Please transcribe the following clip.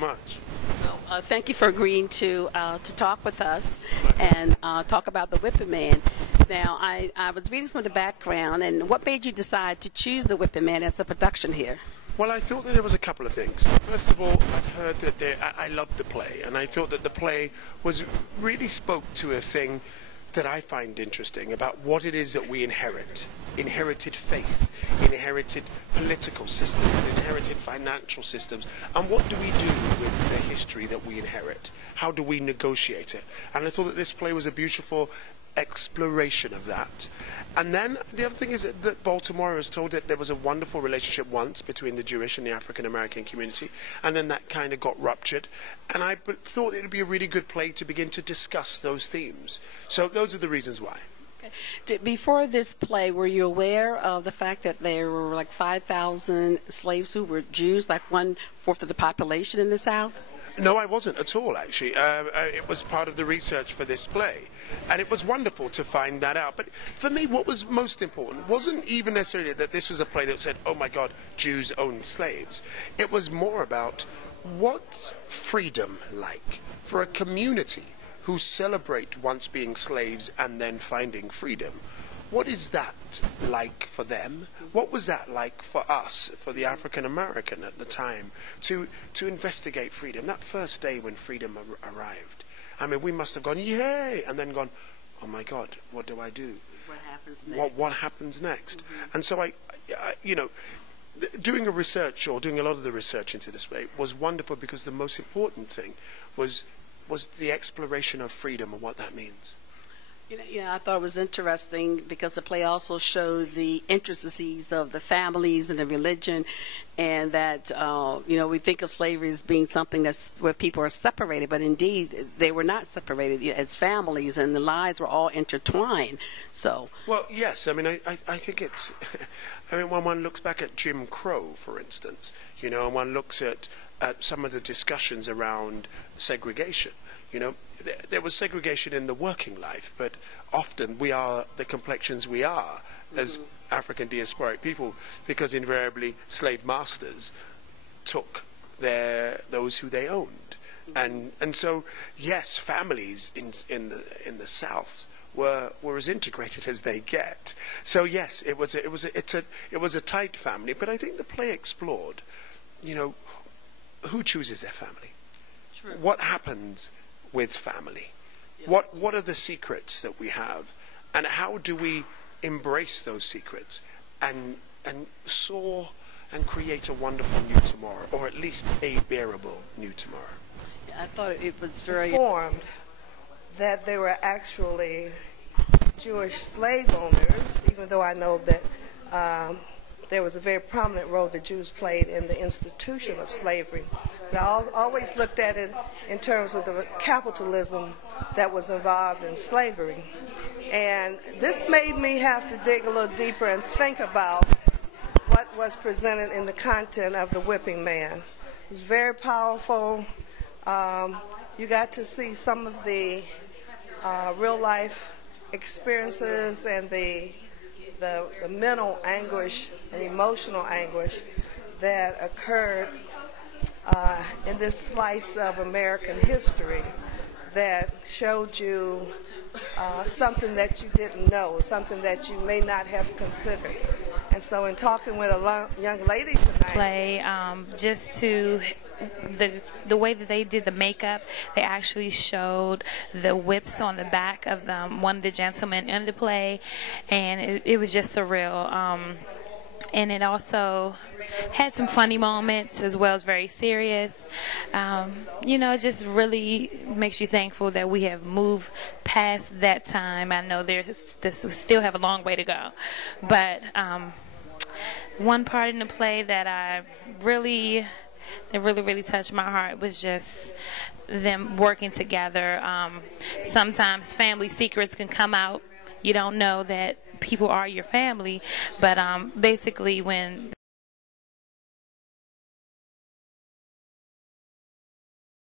Much. Thank you for agreeing to talk with us and talk about the Whipping Man. Now, I was reading some of the background, and what made you decide to choose the Whipping Man as a production here? Well, I thought that there was a couple of things. First of all, I'd heard that I loved the play, and I thought that the play really spoke to a thing that I find interesting about what it is that we inherit. Inherited faith, inherited political systems, inherited financial systems, and what do we do with the history that we inherit? How do we negotiate it? And I thought that this play was a beautiful exploration of that. And then the other thing is that Baltimore was told that there was a wonderful relationship once between the Jewish and the African American community, and then that kind of got ruptured. And I thought it would be a really good play to begin to discuss those themes. So those are the reasons why. Before this play, were you aware of the fact that there were like 5,000 slaves who were Jews, like 1/4 of the population in the South? No, I wasn't at all, actually. It was part of the research for this play, and it was wonderful to find that out. But for me, what was most important wasn't even necessarily that this was a play that said, oh my God, Jews owned slaves. It was more about what's freedom like for a community who celebrate once being slaves and then finding freedom. What is that like for them? What was that like for us, for the African American at the time, to investigate freedom? That first day when freedom arrived, I mean, we must have gone, yay, and then gone, oh my God, what do I do? What happens next? What happens next? And so I doing a research, or doing a lot of the research into this way, was wonderful, because the most important thing was the exploration of freedom and what that means. I thought it was interesting because the play also showed the intricacies of the families and the religion, and that we think of slavery as being something that's where people are separated, but indeed they were not separated as families, and the lives were all intertwined. So, well, yes, I mean, I think it's. I mean, when one looks back at Jim Crow, for instance, and one looks at some of the discussions around segregation. There was segregation in the working life, but often we are the complexions we are as African diasporic people, because invariably slave masters took those who they owned, and so yes, families in the South were as integrated as they get. So yes, it was a tight family, but I think the play explored, who chooses their family, true. What happens with family, what are the secrets that we have, and how do we embrace those secrets and soar and create a wonderful new tomorrow, or at least a bearable new tomorrow. I thought it was very informed that they were actually Jewish slave owners, even though I know that there was a very prominent role the Jews played in the institution of slavery. But I always looked at it in terms of the capitalism that was involved in slavery. And this made me have to dig a little deeper and think about what was presented in the content of The Whipping Man. It was very powerful. You got to see some of the real-life experiences and the mental anguish and emotional anguish that occurred in this slice of American history that showed you something that you didn't know, something that you may not have considered. And so in talking with a young lady tonight, just to the way that they did the makeup, they actually showed the whips on the back of one of the gentlemen in the play, and it was just surreal. And it also had some funny moments as well as very serious. It just really makes you thankful that we have moved past that time. I know this still have a long way to go, but one part in the play that really touched my heart was just them working together. Sometimes family secrets can come out. You don't know that people are your family, but basically when